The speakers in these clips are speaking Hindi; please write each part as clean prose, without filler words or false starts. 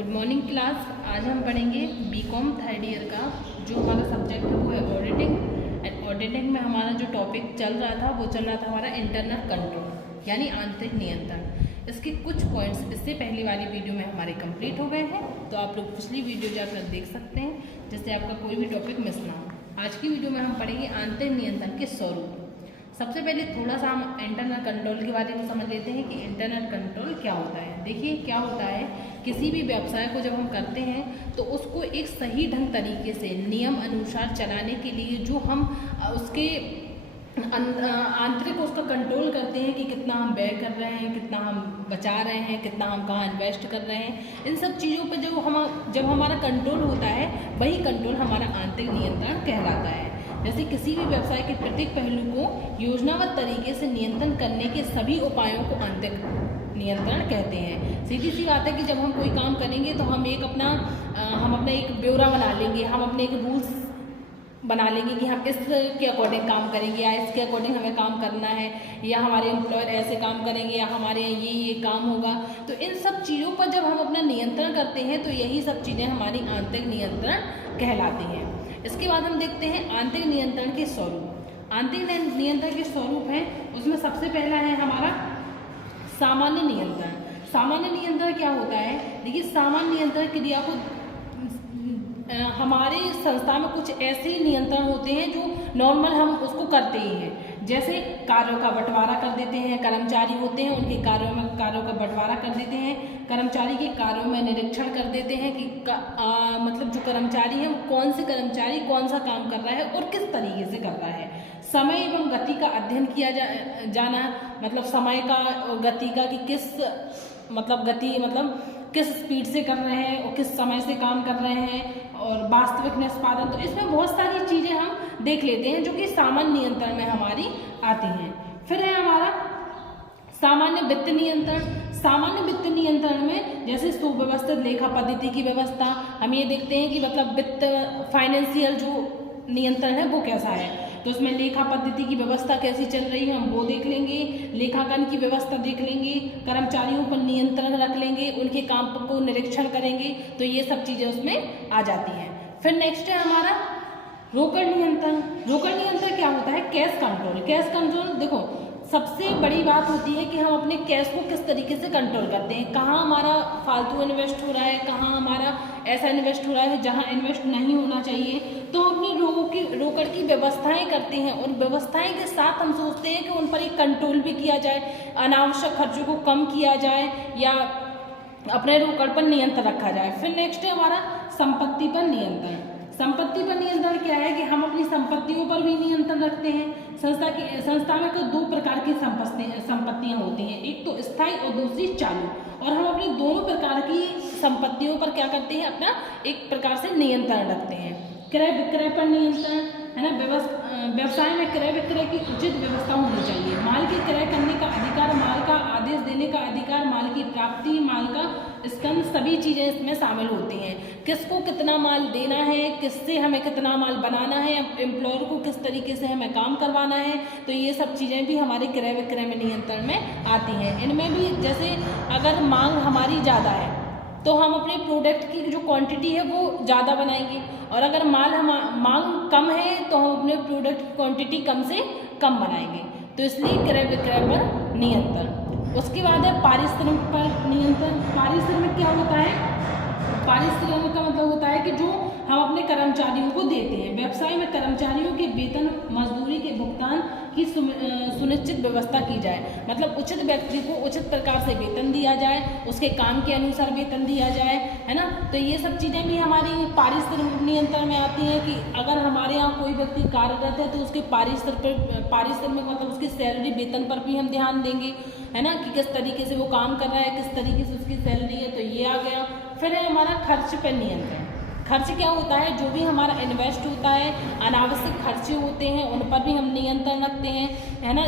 Good morning class. आज हम पढ़ेंगे बीकॉम थर्ड ईयर का जो हमारा सब्जेक्ट है वो है ऑडिटिंग। एंड ऑडिटिंग में हमारा जो टॉपिक चल रहा था वो चल रहा था हमारा इंटरनल कंट्रोल यानी आंतरिक नियंत्रण। इसके कुछ पॉइंट्स इससे पहली वाली वीडियो में हमारे कंप्लीट हो गए हैं, तो आप लोग पिछली वीडियो जाकर देख सकते हैं जिससे आपका कोई भी टॉपिक मिस ना हो। आज की वीडियो में हम पढ़ेंगे आंतरिक नियंत्रण के स्वरूप। सबसे पहले थोड़ा सा हम इंटरनल कंट्रोल के बारे में समझ लेते हैं कि इंटरनल कंट्रोल क्या होता है। देखिए क्या होता है, किसी भी व्यवसाय को जब हम करते हैं तो उसको एक सही ढंग तरीके से नियम अनुसार चलाने के लिए जो हम उसके आंतरिक उसका कंट्रोल करते हैं कि कितना हम व्यय कर रहे हैं, कितना हम बचा रहे हैं, कितना हम कहाँ इन्वेस्ट कर रहे हैं, इन सब चीज़ों पर जब हमारा कंट्रोल होता है वही कंट्रोल हमारा आंतरिक नियंत्रण कहलाता है। जैसे किसी भी व्यवसाय के प्रत्येक पहलू को योजनाबद्ध तरीके से नियंत्रण करने के सभी उपायों को आंतरिक नियंत्रण कहते हैं। सीधी सी बात है कि जब हम कोई काम करेंगे तो हम अपना एक ब्यौरा बना लेंगे, हम अपने एक रूल्स बना लेंगे कि हम इसके अकॉर्डिंग काम करेंगे या इसके अकॉर्डिंग हमें काम करना है, या हमारे एम्प्लॉयर ऐसे काम करेंगे या हमारे ये काम होगा। तो इन सब चीज़ों पर जब हम अपना नियंत्रण करते हैं तो यही सब चीज़ें हमारी आंतरिक नियंत्रण कहलाती हैं। इसके बाद हम देखते हैं आंतरिक नियंत्रण के स्वरूप। आंतरिक नियंत्रण के स्वरूप हैं, उसमें सबसे पहला है हमारा सामान्य नियंत्रण। सामान्य नियंत्रण क्या होता है? देखिए सामान्य नियंत्रण क्रिया को हमारे संस्था में कुछ ऐसे नियंत्रण होते हैं जो नॉर्मल हम उसको करते ही हैं। जैसे कार्यों का बंटवारा कर देते हैं, कर्मचारी होते हैं उनके कार्यों का बंटवारा कर देते हैं, कर्मचारी के कार्यों में निरीक्षण कर देते हैं कि मतलब जो कर्मचारी है वो कौन से कर्मचारी कौन सा काम कर रहा है और किस तरीके से कर रहा है। समय एवं गति का अध्ययन किया जाना, मतलब समय का और गति का कि किस स्पीड से कर रहे हैं और किस समय से काम कर रहे हैं, और वास्तविक निष्पादन। तो इसमें बहुत सारी चीज़ें हम देख लेते हैं जो कि सामान्य नियंत्रण में हमारी आती हैं। फिर है हमारा सामान्य वित्त नियंत्रण। सामान्य वित्त नियंत्रण में जैसे सुव्यवस्थित लेखा पद्धति की व्यवस्था, हम ये देखते हैं कि मतलब वित्त फाइनेंशियल जो नियंत्रण है वो कैसा है, तो उसमें लेखा पद्धति की व्यवस्था कैसी चल रही है हम वो देख लेंगे, लेखांकन की व्यवस्था देख लेंगे, कर्मचारियों पर नियंत्रण रख लेंगे, उनके काम को निरीक्षण करेंगे, तो ये सब चीज़ें उसमें आ जाती हैं। फिर नेक्स्ट है हमारा रोकड़ नियंत्रण। रोकड़ नियंत्रण क्या होता है? Cash control. कैश कंट्रोल देखो सबसे बड़ी बात होती है कि हम अपने कैश को किस तरीके से कंट्रोल करते हैं, कहाँ हमारा फालतू इन्वेस्ट हो रहा है, कहाँ हमारा ऐसा इन्वेस्ट हो रहा है जहाँ इन्वेस्ट नहीं होना चाहिए। तो हम अपनी रोकड़ की व्यवस्थाएं करते हैं और व्यवस्थाएं के साथ हम सोचते हैं कि उन पर एक कंट्रोल भी किया जाए, अनावश्यक खर्चों को कम किया जाए या अपने रोकड़ पर नियंत्रण रखा जाए। फिर नेक्स्ट है हमारा संपत्ति पर नियंत्रण। संपत्ति पर नियंत्रण क्या है कि हम अपनी संपत्तियों पर भी नियंत्रण रखते हैं। संस्था में तो दो प्रकार की संपत्तियां होती हैं, एक तो स्थायी और दूसरी चालू, और हम अपनी दोनों प्रकार की संपत्तियों पर क्या करते हैं, अपना एक प्रकार से नियंत्रण रखते हैं। क्रय विक्रय पर नियंत्रण है ना। व्यवसाय में क्रय विक्रय की उचित व्यवस्था होनी चाहिए। माल की क्रय करने का अधिकार, माल का आदेश देने का अधिकार, माल की प्राप्ति, माल का स्कंद, सभी चीज़ें इसमें शामिल होती हैं। किसको कितना माल देना है, किससे हमें कितना माल बनाना है, एम्प्लॉयर को किस तरीके से हमें काम करवाना है, तो ये सब चीज़ें भी हमारे क्रय विक्रय में नियंत्रण में आती हैं। इनमें भी जैसे अगर मांग हमारी ज़्यादा है तो हम अपने प्रोडक्ट की जो क्वांटिटी है वो ज़्यादा बनाएंगे, और अगर मांग कम है तो हम अपने प्रोडक्ट की क्वांटिटी कम से कम बनाएंगे। तो इसलिए क्रय विक्रय पर नियंत्रण। उसके बाद है पारिश्रमिक पर नियंत्रण। पारिश्रमिक क्या होता है? पारिश्रमिक का मतलब होता है कि जो हम अपने कर्मचारियों को देते हैं। व्यवसाय में कर्मचारियों के वेतन मजदूरी के भुगतान की सुनिश्चित व्यवस्था की जाए, मतलब उचित व्यक्ति को उचित प्रकार से वेतन दिया जाए, उसके काम के अनुसार वेतन दिया जाए, है ना। तो ये सब चीज़ें भी हमारी पारिश्रमिक नियंत्रण में आती हैं कि अगर हमारे यहाँ कोई व्यक्ति कार्यरत है तो उसके पारिश्रमिक मतलब उसकी सैलरी वेतन पर भी हम ध्यान देंगे, है ना, कि किस तरीके से वो काम कर रहा है, किस तरीके से उसकी सैलरी है, तो ये आ गया। फिर है हमारा खर्च पर नियंत्रण। खर्च क्या होता है? जो भी हमारा इन्वेस्ट होता है, अनावश्यक खर्चे होते हैं उन पर भी हम नियंत्रण रखते हैं, है ना।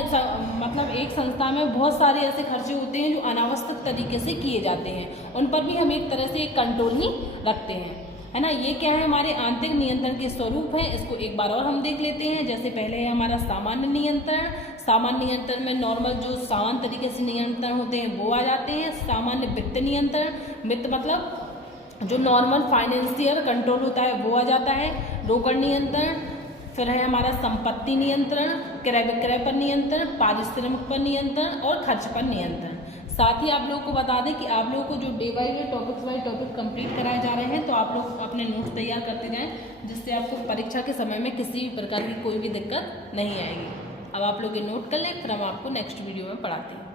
मतलब एक संस्था में बहुत सारे ऐसे खर्चे होते हैं जो अनावश्यक तरीके से किए जाते हैं, उन पर भी हम एक तरह से एक कंट्रोल ही रखते हैं, है ना। ये क्या है? हमारे आंतरिक नियंत्रण के स्वरूप हैं। इसको एक बार और हम देख लेते हैं। जैसे पहले है हमारा सामान्य नियंत्रण। सामान्य नियंत्रण में नॉर्मल जो सामान्य तरीके से नियंत्रण होते हैं वो आ जाते हैं। सामान्य वित्त नियंत्रण, वित्त मतलब जो नॉर्मल फाइनेंशियल कंट्रोल होता है वो आ जाता है, रोकड़ नियंत्रण। फिर है हमारा संपत्ति नियंत्रण, क्रय विक्रय पर नियंत्रण, पारिश्रमिक पर नियंत्रण और खर्च पर नियंत्रण। साथ ही आप लोगों को बता दें कि आप लोगों को जो day by day topics by topic complete कराए जा रहे हैं, तो आप लोग अपने नोट्स तैयार करते जाएं, जिससे आपको परीक्षा के समय में किसी भी प्रकार की कोई भी दिक्कत नहीं आएगी। अब आप लोग ये नोट कर लें, फिर हम आपको नेक्स्ट वीडियो में पढ़ाते हैं।